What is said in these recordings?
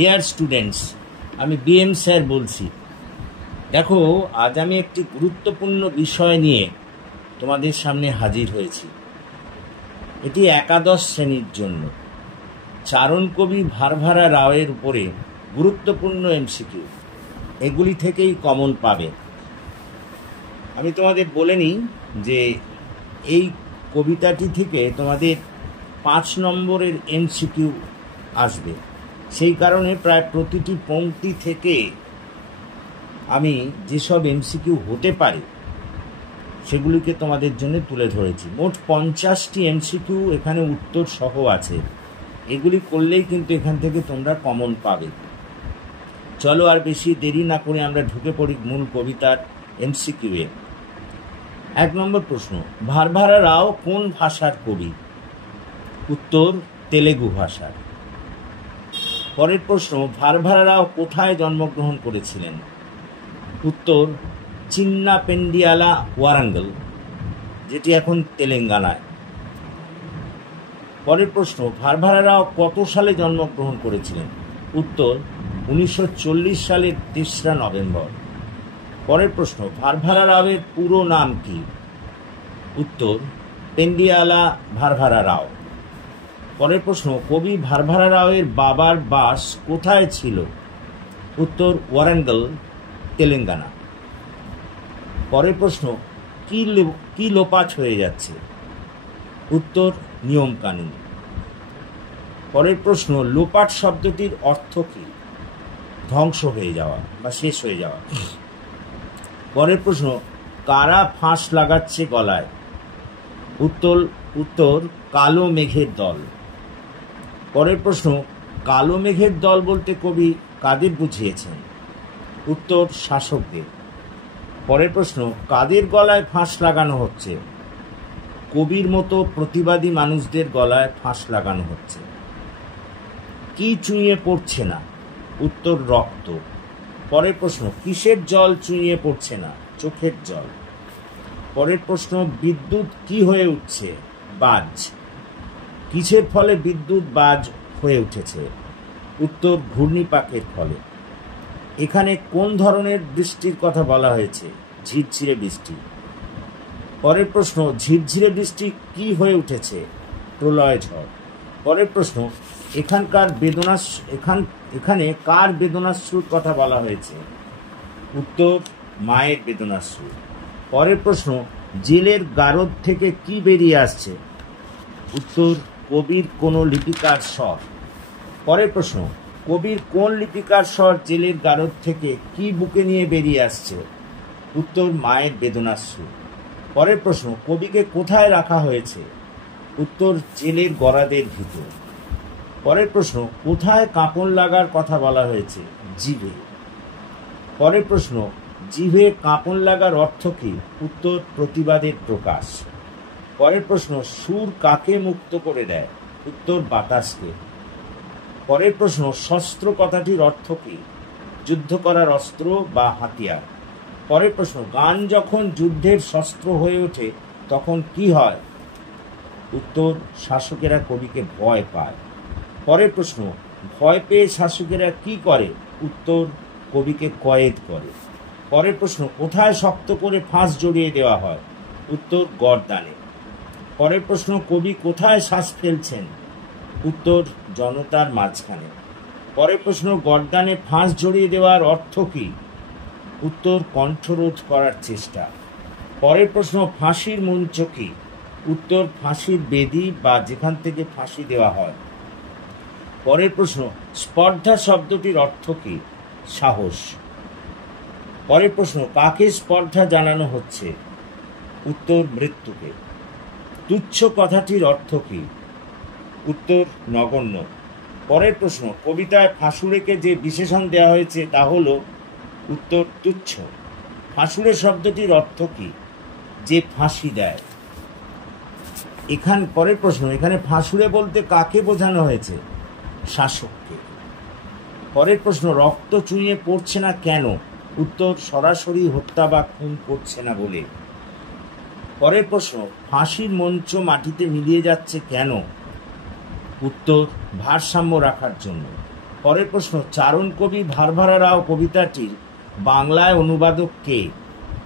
Dear students, আমি BM sir বলছি। দেখো, আজ আমি একটি গুরুত্বপূর্ণ বিষয় নিয়ে তোমাদের সামনে হাজির হয়েছি। এটি একাদশ শ্রেণীর জন্য চারণ কবি ভারভারা রাওয়ের উপরে গুরুত্বপূর্ণ এমসিকিউ। এগুলি থেকেই কমন পাবে। আমি তোমাদের বলে নিই যে এই কবিতাটি থেকে তোমাদের 5 নম্বরের এমসিকিউ আসবে। সেই কারণে প্রায় প্রতিটি পংক্তি থেকে আমি যেসব এমসিকিউ হতে পারে সেগুলিকে তোমাদের জন্য তুলে ধরেছি। মোট 50টি এমসিকিউ এখানে উত্তর সহ আছে। এগুলি করলেই কিন্তু এখান থেকে তোমরা কমন পাবে। চলো আর বেশি দেরি না করে আমরা ঢুকে পড়ি মূল কবিতার এমসিকিউ এ। 1 নম্বর প্রশ্ন, ভারভারা রাও কোন ভাষার কবি? উত্তর তেলেগু ভাষার। পরের প্রশ্ন, ভারভারা রাও কোথায় জন্মগ্রহণ করেছিলেন? উত্তর চিন্নাপেন্ডিয়ালা, ওয়ারাঙ্গল, যেটি এখন তেলেঙ্গানায়। পরের প্রশ্ন, ভারভারা রাও কত সালে জন্মগ্রহণ করেছিলেন? উত্তর 1940 সালের 3রা নভেম্বর। পরের প্রশ্ন, ভারভারা রাওয়ের পুরো নাম কি? উত্তর পেন্ডিয়ালা ভারভারা রাও। পরের প্রশ্ন, কবি ভারভারা রাওয়ের বাবার বাস কোথায় ছিল? উত্তর ওয়ারাঙ্গল, তেলেঙ্গানা। পরের প্রশ্ন, কি লোপাট হয়ে যাচ্ছে? উত্তর নিয়মকানুন। পরের প্রশ্ন, লোপাট শব্দটির অর্থ কি? ধ্বংস হয়ে যাওয়া বা শেষ হয়ে যাওয়া। পরের প্রশ্ন, কারা ফাঁস লাগাচ্ছে গলায়? উত্তর কালো মেঘের দল। পরের প্রশ্ন, কালো মেঘের দল বলতে কবি কাদের বুঝিয়েছেন? উত্তর শাসকদের। পরের প্রশ্ন, কাদের গলায় ফাঁস লাগানো হচ্ছে? কবির মতো প্রতিবাদী মানুষদের গলায় ফাঁস লাগানো হচ্ছে। কি চুইয়ে পড়ছে না? উত্তর রক্ত। পরের প্রশ্ন, কিসের জল চুইয়ে পড়ছে না? চোখের জল। পরের প্রশ্ন, বিদ্যুৎ কি হয়ে উঠছে? বাজ। কিসের ফলে বিদ্যুৎ বাজ হয়ে উঠেছে? উত্তর ঘূর্ণিপাকের ফলে। এখানে কোন ধরনের বৃষ্টির কথা বলা হয়েছে? ঝিরঝিরে বৃষ্টি। পরের প্রশ্ন, ঝিরঝিরে বৃষ্টি কি হয়ে উঠেছে? প্রলয় ঝড়। পরের প্রশ্ন, এখানে কার বেদনাশ্রুর কথা বলা হয়েছে? উত্তর মায়ের বেদনাশ্রু। পরের প্রশ্ন, জেলের গারদ থেকে কি বেরিয়ে আসছে? উত্তর কবির কোন লিপিকার স্বর। পরের প্রশ্ন, কবির কোন লিপিকার স্বর জেলের গারদ থেকে কি বুকে নিয়ে বেরিয়ে আসছে? উত্তর মায়ের বেদনাশ্রু। পরের প্রশ্ন, কবিকে কোথায় রাখা হয়েছে? উত্তর জেলের গরাদের ভিতর। পরের প্রশ্ন, কোথায় কাঁপন লাগার কথা বলা হয়েছে? জিভে। পরের প্রশ্ন, জিভে কাঁপন লাগার অর্থ কি? উত্তর প্রতিবাদের প্রকাশ। পরের প্রশ্ন, সুর কাকে মুক্ত করে দেয়? উত্তর বাতাসকে। পরের প্রশ্ন, শস্ত্র কথাটির অর্থ কি? যুদ্ধ করার অস্ত্র বা হাতিয়ার। পরের প্রশ্ন, গান যখন যুদ্ধের শস্ত্র হয়ে ওঠে তখন কি হয়? উত্তর শাসকেরা কবিকে ভয় পায়। পরের প্রশ্ন, ভয় পেয়ে শাসকেরা কি করে? উত্তর কবিকে কয়েদ করে। পরের প্রশ্ন, কোথায় শক্ত করে ফাঁস জড়িয়ে দেওয়া হয়? উত্তর গর্দানে। পরের প্রশ্ন, কবি কোথায় শ্বাস ফেলছেন? উত্তর জনতার মাঝখানে। পরের প্রশ্ন, গর্দানে ফাঁস জড়িয়ে দেওয়ার অর্থ কি? উত্তর কণ্ঠরোধ করার চেষ্টা। পরের প্রশ্ন, ফাঁসির মঞ্চ কি? উত্তর ফাঁসির বেদি বা যেখান থেকে ফাঁসি দেওয়া হয়। পরের প্রশ্ন, স্পর্ধা শব্দটির অর্থ কি? সাহস। পরের প্রশ্ন, কাকে স্পর্ধা জানানো হচ্ছে? উত্তর মৃত্যুকে। তুচ্ছ কথাটির অর্থ কি? উত্তর নগণ্য। পরের প্রশ্ন, কবিতায় ফাঁসুড়েকে যে বিশেষণ দেওয়া হয়েছে তা হল? উত্তর তুচ্ছ। ফাঁসুড়ে শব্দটির অর্থ কি? যে ফাঁসি দেয়। পরের প্রশ্ন, এখানে ফাঁসুড়ে বলতে কাকে বোঝানো হয়েছে? শাসককে। পরের প্রশ্ন, রক্ত চুইয়ে পড়ছে না কেন? উত্তর সরাসরি হত্যা বা খুন করছে না বলে। পরের প্রশ্ন, ফাঁসির মঞ্চ মাটিতে মিলিয়ে যাচ্ছে কেন? উত্তর ভারসাম্য রাখার জন্য। পরের প্রশ্ন, চারণ কবি ভারভারা রাও কবিতাটির বাংলায় অনুবাদক কে?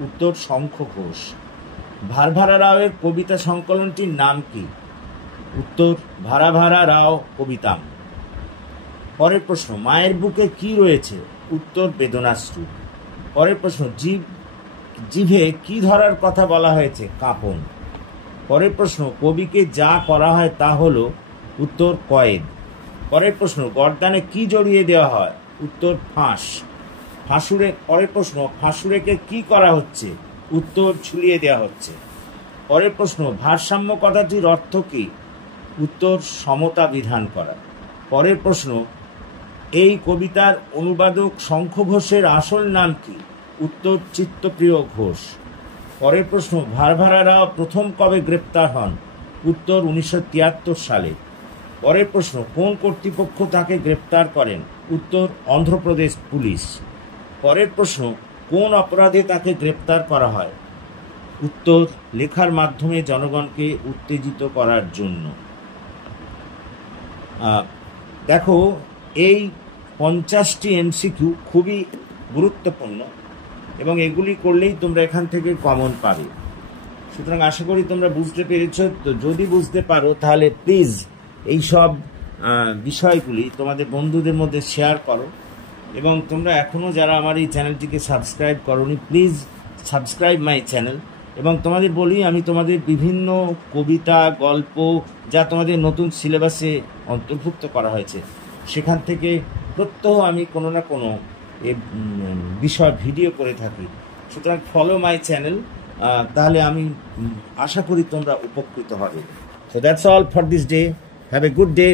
উত্তর শঙ্খ ঘোষ। ভারভারা রাওয়ের কবিতা সংকলনটির নাম কি? উত্তর ভারভারা রাও কবিতাম। পরের প্রশ্ন, মায়ের বুকে কি রয়েছে? উত্তর বেদনাশ্রু। পরের প্রশ্ন, জিভে কি ধরার কথা বলা হয়েছে? কাঁপন। পরের প্রশ্ন, কবিকে যা করা হয় তা হল? উত্তর কয়েদ। পরের প্রশ্ন, গর্দানে কি জড়িয়ে দেওয়া হয়? উত্তর ফাঁস। পরের প্রশ্ন, ফাঁসুড়েকে কি করা হচ্ছে? উত্তর ঝুলিয়ে দেওয়া হচ্ছে। পরের প্রশ্ন, ভারসাম্য কথাটির অর্থ কি? উত্তর সমতা বিধান করা। পরের প্রশ্ন, এই কবিতার অনুবাদক শঙ্খ ঘোষের আসল নাম কি? উত্তর চিত্তপ্রিয় ঘোষ। পরের প্রশ্ন, ভারভারা রাও প্রথম কবে গ্রেপ্তার হন? উত্তর 1973 সালে। পরের প্রশ্ন, কোন কর্তৃপক্ষ তাকে গ্রেপ্তার করেন? উত্তর অন্ধ্রপ্রদেশ পুলিশ। পরের প্রশ্ন, কোন অপরাধে তাকে গ্রেপ্তার করা হয়? উত্তর লেখার মাধ্যমে জনগণকে উত্তেজিত করার জন্য। দেখো, এই 50টি এমসিকিউ খুবই গুরুত্বপূর্ণ এবং এগুলি করলেই তোমরা এখান থেকে কমন পাবে। সুতরাং আশা করি তোমরা বুঝতে পেরেছ। তো যদি বুঝতে পারো তাহলে প্লিজ এই সব বিষয়গুলি তোমাদের বন্ধুদের মধ্যে শেয়ার করো এবং তোমরা এখনও যারা আমার এই চ্যানেলটিকে সাবস্ক্রাইব করোনি, প্লিজ সাবস্ক্রাইব মাই চ্যানেল। এবং তোমাদের বলি, আমি তোমাদের বিভিন্ন কবিতা, গল্প যা তোমাদের নতুন সিলেবাসে অন্তর্ভুক্ত করা হয়েছে সেখান থেকে প্রত্যহ আমি কোনো না কোনো বিষয় ভিডিও করে থাকি। সুতরাং ফলো মাই চ্যানেল, তাহলে আমি আশা করি তোমরা উপকৃত হবে। So that's all for this day. Have a good day.